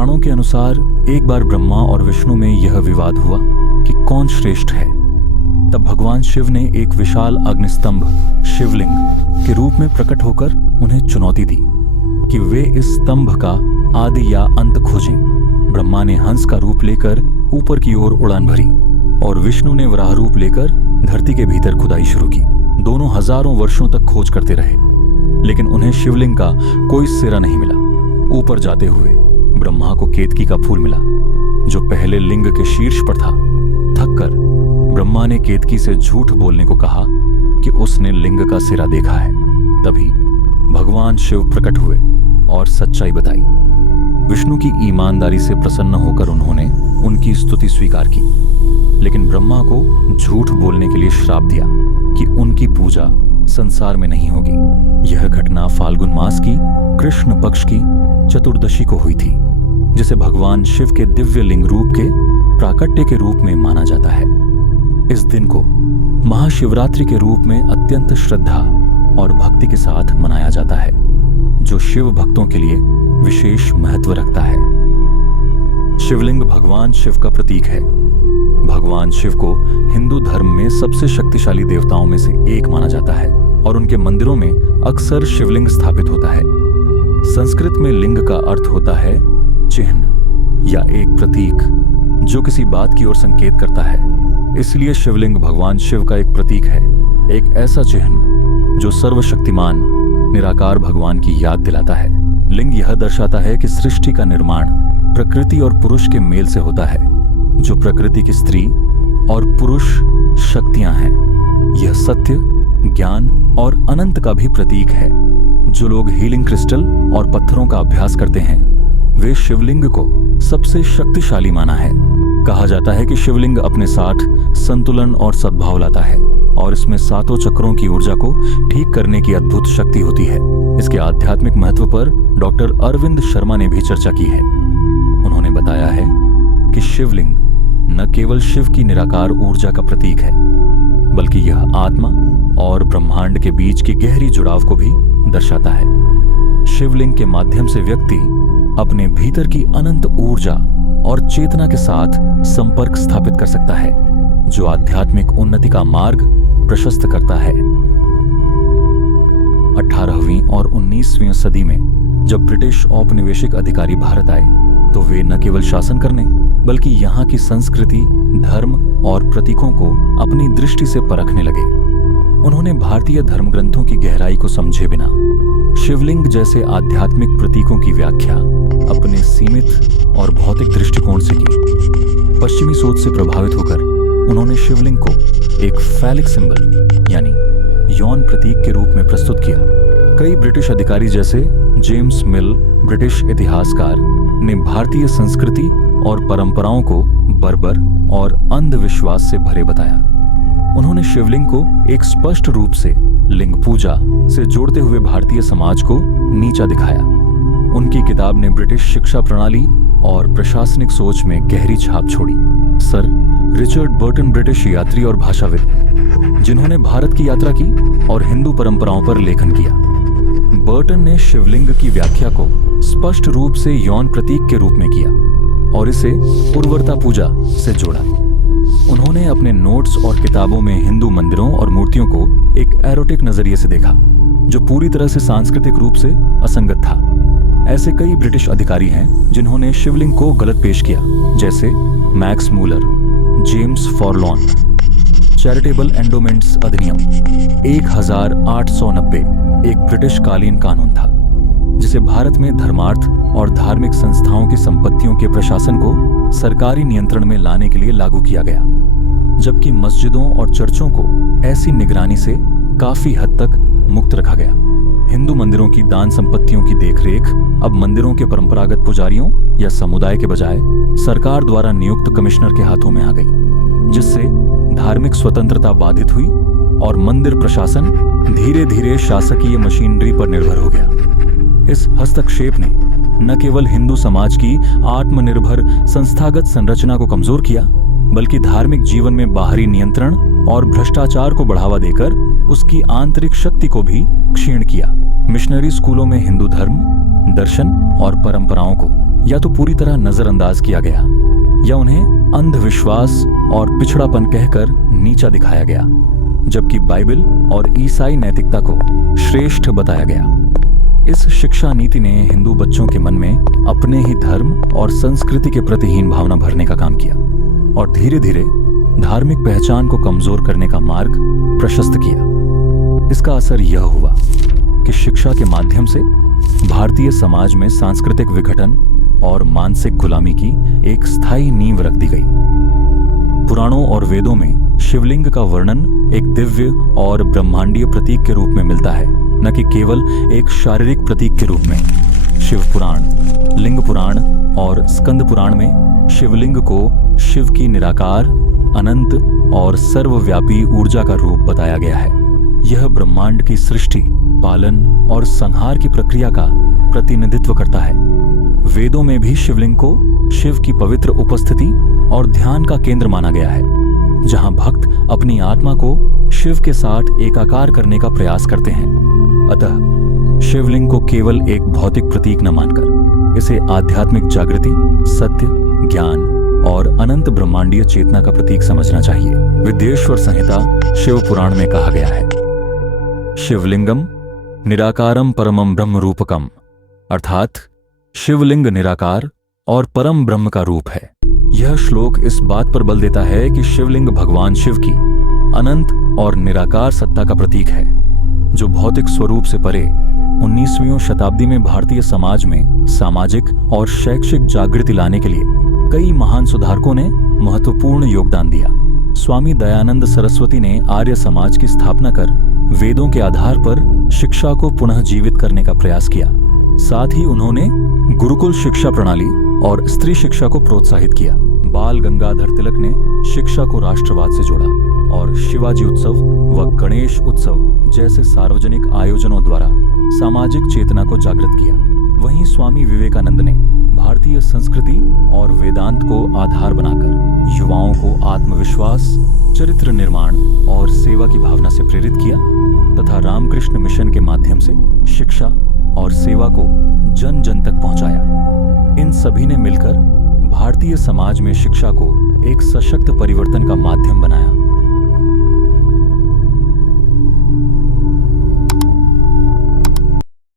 पुराणों के अनुसार एक बार ब्रह्मा और विष्णु में यह विवाद हुआ कि कौन श्रेष्ठ है। तब भगवान शिव ने एक विशाल अग्निस्तंभ शिवलिंग के रूप में प्रकट होकर उन्हें चुनौती दी कि वे इस स्तंभ का आदि या अंत खोजें। ब्रह्मा ने हंस का रूप लेकर ऊपर की ओर उड़ान भरी और विष्णु ने वराह रूप लेकर धरती के भीतर खुदाई शुरू की। दोनों हजारों वर्षों तक खोज करते रहे, लेकिन उन्हें शिवलिंग का कोई सिरा नहीं मिला। ऊपर जाते हुए ब्रह्मा को केतकी का फूल मिला, जो पहले लिंग के शीर्ष पर था। थक कर ब्रह्मा ने केतकी से झूठ बोलने को कहा कि उसने लिंग का सिरा देखा है। तभी भगवान शिव प्रकट हुए और सच्चाई बताई। विष्णु की ईमानदारी से प्रसन्न होकर उन्होंने उनकी स्तुति स्वीकार की, लेकिन ब्रह्मा को झूठ बोलने के लिए श्राप दिया कि उनकी पूजा संसार में नहीं होगी। यह घटना फाल्गुन मास की कृष्ण पक्ष की चतुर्दशी को हुई थी, जिसे भगवान शिव के दिव्य लिंग रूप के प्राकट्य के रूप में माना जाता है। इस दिन को महाशिवरात्रि के रूप में अत्यंत श्रद्धा और भक्ति के साथ मनाया जाता है, जो शिव भक्तों के लिए विशेष महत्व रखता है। शिवलिंग भगवान शिव का प्रतीक है। भगवान शिव को हिंदू धर्म में सबसे शक्तिशाली देवताओं में से एक माना जाता है और उनके मंदिरों में अक्सर शिवलिंग स्थापित होता है। संस्कृत में लिंग का अर्थ होता है चिन्ह या एक प्रतीक, जो किसी बात की ओर संकेत करता है। इसलिए शिवलिंग भगवान शिव का एक प्रतीक है, एक ऐसा चिन्ह जो सर्वशक्तिमान निराकार भगवान की याद दिलाता है। लिंग यह दर्शाता है कि सृष्टि का निर्माण प्रकृति और पुरुष के मेल से होता है, जो प्रकृति की स्त्री और पुरुष शक्तियां हैं। यह सत्य, ज्ञान और अनंत का भी प्रतीक है। जो लोग हीलिंग क्रिस्टल और पत्थरों का अभ्यास करते हैं, वे शिवलिंग को सबसे शक्तिशाली माना है। कहा जाता है कि शिवलिंग अपने साथ संतुलन और सद्भाव लाता है और इसमें सातों चक्रों की ऊर्जा को ठीक करने की अद्भुत शक्ति होती है। इसके आध्यात्मिक महत्व पर डॉक्टर अरविंद शर्मा ने भी चर्चा की है। उन्होंने बताया है कि शिवलिंग न केवल शिव की निराकार ऊर्जा का प्रतीक है, बल्कि यह आत्मा और ब्रह्मांड के बीच की गहरी जुड़ाव को भी दर्शाता है। शिवलिंग के माध्यम से व्यक्ति अपने भीतर की अनंत ऊर्जा और चेतना के साथ संपर्क स्थापित कर सकता है, जो आध्यात्मिक उन्नति का मार्ग प्रशस्त करता है। 18वीं और 19वीं सदी में जब ब्रिटिश औपनिवेशिक अधिकारी भारत आए, तो वे न केवल शासन करने बल्कि यहाँ की संस्कृति, धर्म और प्रतीकों को अपनी दृष्टि से परखने लगे। उन्होंने भारतीय धर्म ग्रंथों की गहराई को समझे बिना शिवलिंग जैसे आध्यात्मिक प्रतीकों की व्याख्या अपने सीमित और भौतिक दृष्टिकोण से की। पश्चिमी सोच से प्रभावित होकर उन्होंने शिवलिंग को एक फैलिक सिंबल यानी यौन प्रतीक के रूप में प्रस्तुत किया। कई ब्रिटिश अधिकारी जैसे जेम्स मिल, ब्रिटिश इतिहासकार, ने भारतीय संस्कृति और परंपराओं को बर्बर और अंधविश्वास से भरे बताया। उन्होंने शिवलिंग को एक स्पष्ट रूप से लिंग पूजा से जोड़ते हुए भारतीय समाज को नीचा दिखाया। उनकी किताब ने ब्रिटिश शिक्षा प्रणाली और प्रशासनिक सोच में गहरी छाप छोड़ी। सर रिचर्ड बर्टन ब्रिटिश यात्री और भाषाविद, जिन्होंने भारत की यात्रा की और हिंदू परंपराओं पर लेखन किया। बर्टन ने शिवलिंग की व्याख्या को स्पष्ट रूप से यौन प्रतीक के रूप में किया और इसे उर्वरता पूजा से जोड़ा। उन्होंने अपने नोट्स और किताबों में हिंदू मंदिरों और मूर्तियों को एक एरोटिक नजरिए से देखा, जो पूरी तरह से सांस्कृतिक रूप से असंगत था। ऐसे कई ब्रिटिश अधिकारी हैं जिन्होंने शिवलिंग को गलत पेश किया, जैसे Max Muller, James Forlong. Charitable endowments अधिनियम 1890 एक ब्रिटिश कालीन कानून था, जिसे भारत में धर्मार्थ और धार्मिक संस्थाओं की संपत्तियों के प्रशासन को सरकारी नियंत्रण में लाने के लिए लागू किया गया, जबकि मस्जिदों और चर्चों को ऐसी निगरानी से काफी हद तक मुक्त रखा गया। हिंदू मंदिरों की दान संपत्तियों की देखरेख अब मंदिरों के परंपरागत पुजारियों या समुदाय के बजाय सरकार द्वारा नियुक्त कमिश्नर के हाथों में आ गई, जिससे धार्मिक स्वतंत्रता बाधित हुई और मंदिर प्रशासन धीरे धीरे शासकीय मशीनरी पर निर्भर हो गया। इस हस्तक्षेप ने न केवल हिंदू समाज की आत्मनिर्भर संस्थागत संरचना को कमजोर किया, बल्कि धार्मिक जीवन में बाहरी नियंत्रण और भ्रष्टाचार को बढ़ावा देकर उसकी आंतरिक शक्ति को भी क्षीण किया। मिशनरी स्कूलों में हिंदू धर्म, दर्शन और परंपराओं को या तो पूरी तरह नजरअंदाज किया गया या उन्हें अंधविश्वास और पिछड़ापन कहकर नीचा दिखाया गया, जबकि बाइबल और ईसाई नैतिकता को श्रेष्ठ बताया गया। इस शिक्षा नीति ने हिंदू बच्चों के मन में अपने ही धर्म और संस्कृति के प्रति हीन भावना भरने का काम किया और धीरे धीरे धार्मिक पहचान को कमजोर करने का मार्ग प्रशस्त किया। इसका असर यह हुआ कि शिक्षा के माध्यम से भारतीय समाज में सांस्कृतिक विघटन और मानसिक गुलामी की एक स्थायी नींव रख दी गई। पुराणों और वेदों में शिवलिंग का वर्णन एक दिव्य और ब्रह्मांडीय प्रतीक के रूप में मिलता है, न कि केवल एक शारीरिक प्रतीक के रूप में। शिव पुराण, लिंग पुराण और स्कंद पुराण में शिवलिंग को शिव की निराकार, अनंत और सर्वव्यापी ऊर्जा का रूप बताया गया है। यह ब्रह्मांड की सृष्टि, पालन और संहार की प्रक्रिया का प्रतिनिधित्व करता है। वेदों में भी शिवलिंग को शिव की पवित्र उपस्थिति और ध्यान का केंद्र माना गया है, जहां भक्त अपनी आत्मा को शिव के साथ एकाकार करने का प्रयास करते हैं। अतः शिवलिंग को केवल एक भौतिक प्रतीक न मानकर इसे आध्यात्मिक जागृति, सत्य, ज्ञान और अनंत ब्रह्मांडीय चेतना का प्रतीक समझना चाहिए। विद्येश्वर संहिता शिव पुराण में कहा गया है, शिवलिंगम निराकारम परमम ब्रह्म रूपकम, अर्थात शिवलिंग निराकार और परम ब्रह्म का रूप है। यह श्लोक इस बात पर बल देता है कि शिवलिंग भगवान शिव की अनंत और निराकार सत्ता का प्रतीक है, जो भौतिक स्वरूप से परे 19वीं शताब्दी में भारतीय समाज में सामाजिक और शैक्षिक जागृति लाने के लिए कई महान सुधारकों ने महत्वपूर्ण योगदान दिया। स्वामी दयानंद सरस्वती ने आर्य समाज की स्थापना कर वेदों के आधार पर शिक्षा को पुनः जीवित करने का प्रयास किया। साथ ही उन्होंने गुरुकुल शिक्षा प्रणाली और स्त्री शिक्षा को प्रोत्साहित किया। बाल गंगाधर तिलक ने शिक्षा को राष्ट्रवाद से जोड़ा और शिवाजी उत्सव व गणेश उत्सव जैसे सार्वजनिक आयोजनों द्वारा सामाजिक चेतना को जागृत किया। वहीं स्वामी विवेकानंद ने भारतीय संस्कृति और वेदांत को आधार बनाकर युवाओं को आत्मविश्वास, चरित्र निर्माण और सेवा की भावना से प्रेरित किया तथा रामकृष्ण मिशन के माध्यम से शिक्षा और सेवा को जन जन तक पहुंचाया। इन सभी ने मिलकर भारतीय समाज में शिक्षा को एक सशक्त परिवर्तन का माध्यम बनाया